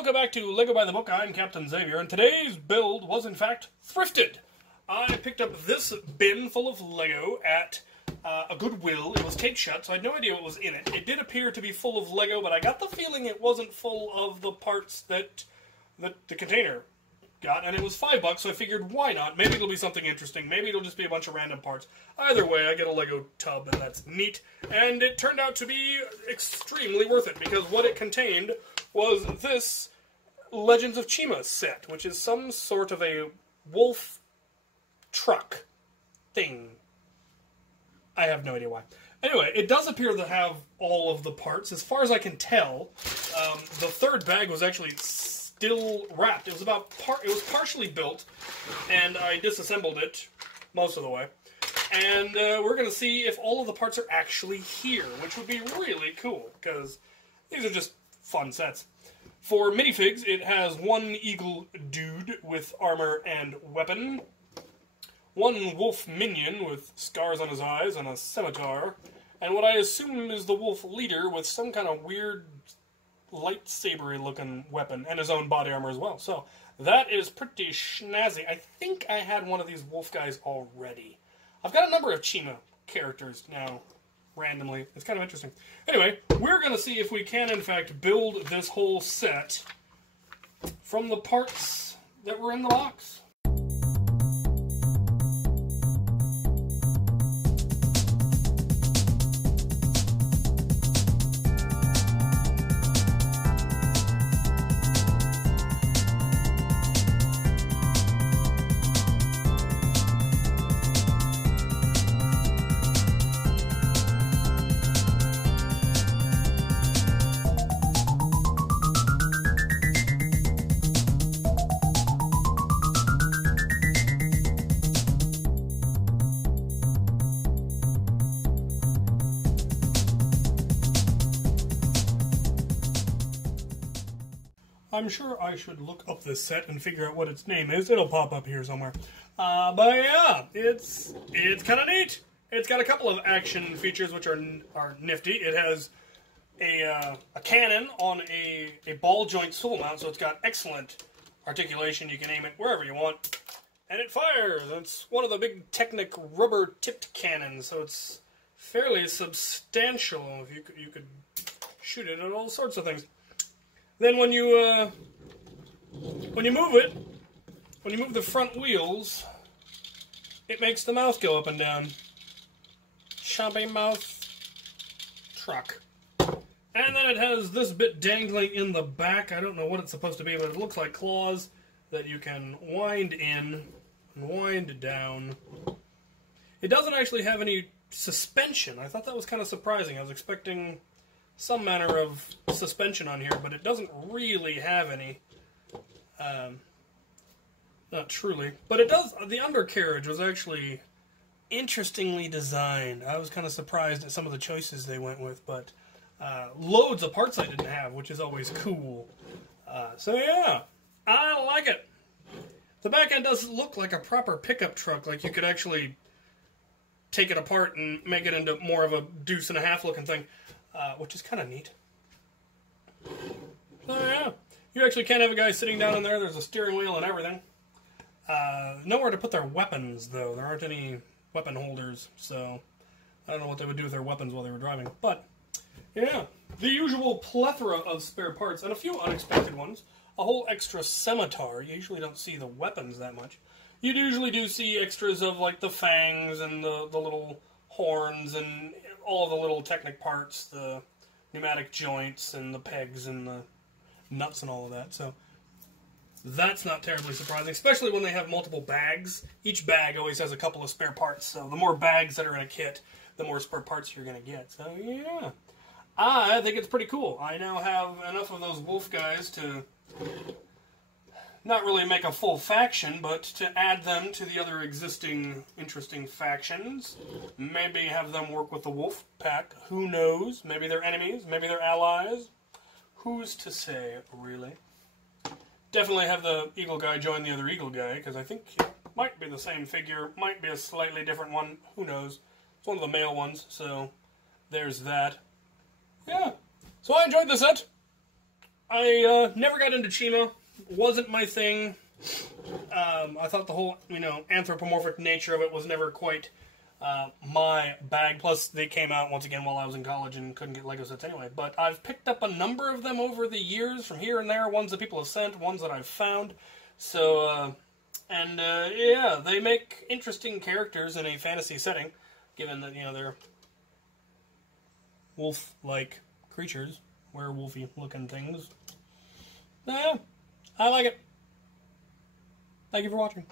welcome back to Lego by the Book. I'm Captain Xavier, and today's build was in fact thrifted. I picked up this bin full of Lego at a Goodwill. It was taped shut, so I had no idea what was in it. It did appear to be full of Lego, but I got the feeling it wasn't full of the parts that the container got, and it was $5, so I figured, why not? Maybe it'll be something interesting. Maybe it'll just be a bunch of random parts. Either way, I get a Lego tub, and that's neat. And it turned out to be extremely worth it, because what it contained was this Legends of Chima set, which is some sort of a wolf truck thing. I have no idea why. Anyway, it does appear to have all of the parts. As far as I can tell, the third bag was actually still wrapped. It was partially built, and I disassembled it most of the way. And we're going to see if all of the parts are actually here, which would be really cool, because these are just fun sets. For minifigs, it has one eagle dude with armor and weapon, one wolf minion with scars on his eyes and a scimitar, and what I assume is the wolf leader with some kind of weird lightsaber-y looking weapon, and his own body armor as well. So that is pretty snazzy. I think I had one of these wolf guys already. I've got a number of Chima characters now, randomly. It's kind of interesting. Anyway, we're going to see if we can, in fact, build this whole set from the parts that were in the box. I'm sure I should look up this set and figure out what its name is. It'll pop up here somewhere. But yeah, it's kind of neat. It's got a couple of action features which are nifty. It has a cannon on a ball joint swivel mount, so it's got excellent articulation. You can aim it wherever you want. And it fires. It's one of the big Technic rubber-tipped cannons, so it's fairly substantial. You could shoot it at all sorts of things. Then when you move it, when you move the front wheels, it makes the mouth go up and down. Chompy mouth truck. And then it has this bit dangling in the back. I don't know what it's supposed to be, but it looks like claws that you can wind in and wind down. It doesn't actually have any suspension. I thought that was kind of surprising. I was expecting some manner of suspension on here, but it doesn't really have any. Not truly. But it does. The undercarriage was actually interestingly designed. I was kind of surprised at some of the choices they went with, but loads of parts I didn't have, which is always cool. So yeah, I like it. The back end does look like a proper pickup truck, like you could actually take it apart and make it into more of a deuce and a half looking thing. Which is kind of neat. So yeah, you actually can have a guy sitting down in there. There's a steering wheel and everything. Nowhere to put their weapons, though. There aren't any weapon holders, so I don't know what they would do with their weapons while they were driving. But, yeah, the usual plethora of spare parts, and a few unexpected ones. A whole extra scimitar. You usually don't see the weapons that much. You usually do see extras of, like, the fangs and the little horns and all of the little Technic parts, the pneumatic joints and the pegs and the nuts and all of that. So that's not terribly surprising, especially when they have multiple bags. Each bag always has a couple of spare parts, so the more bags that are in a kit, the more spare parts you're going to get. So yeah, I think it's pretty cool. I now have enough of those wolf guys to not really make a full faction, but to add them to the other existing interesting factions. Maybe have them work with the wolf pack. Who knows? Maybe they're enemies. Maybe they're allies. Who's to say, really? Definitely have the eagle guy join the other eagle guy, because I think it might be the same figure. Might be a slightly different one. Who knows? It's one of the male ones, so there's that. Yeah. So I enjoyed the set. I never got into Chima. Wasn't my thing. I thought the whole, anthropomorphic nature of it was never quite my bag. Plus, they came out once again while I was in college and couldn't get Lego sets anyway. But I've picked up a number of them over the years from here and there. Ones that people have sent, ones that I've found. So, yeah, they make interesting characters in a fantasy setting, given that, they're wolf-like creatures, werewolfy-looking things. Yeah, I like it. Thank you for watching.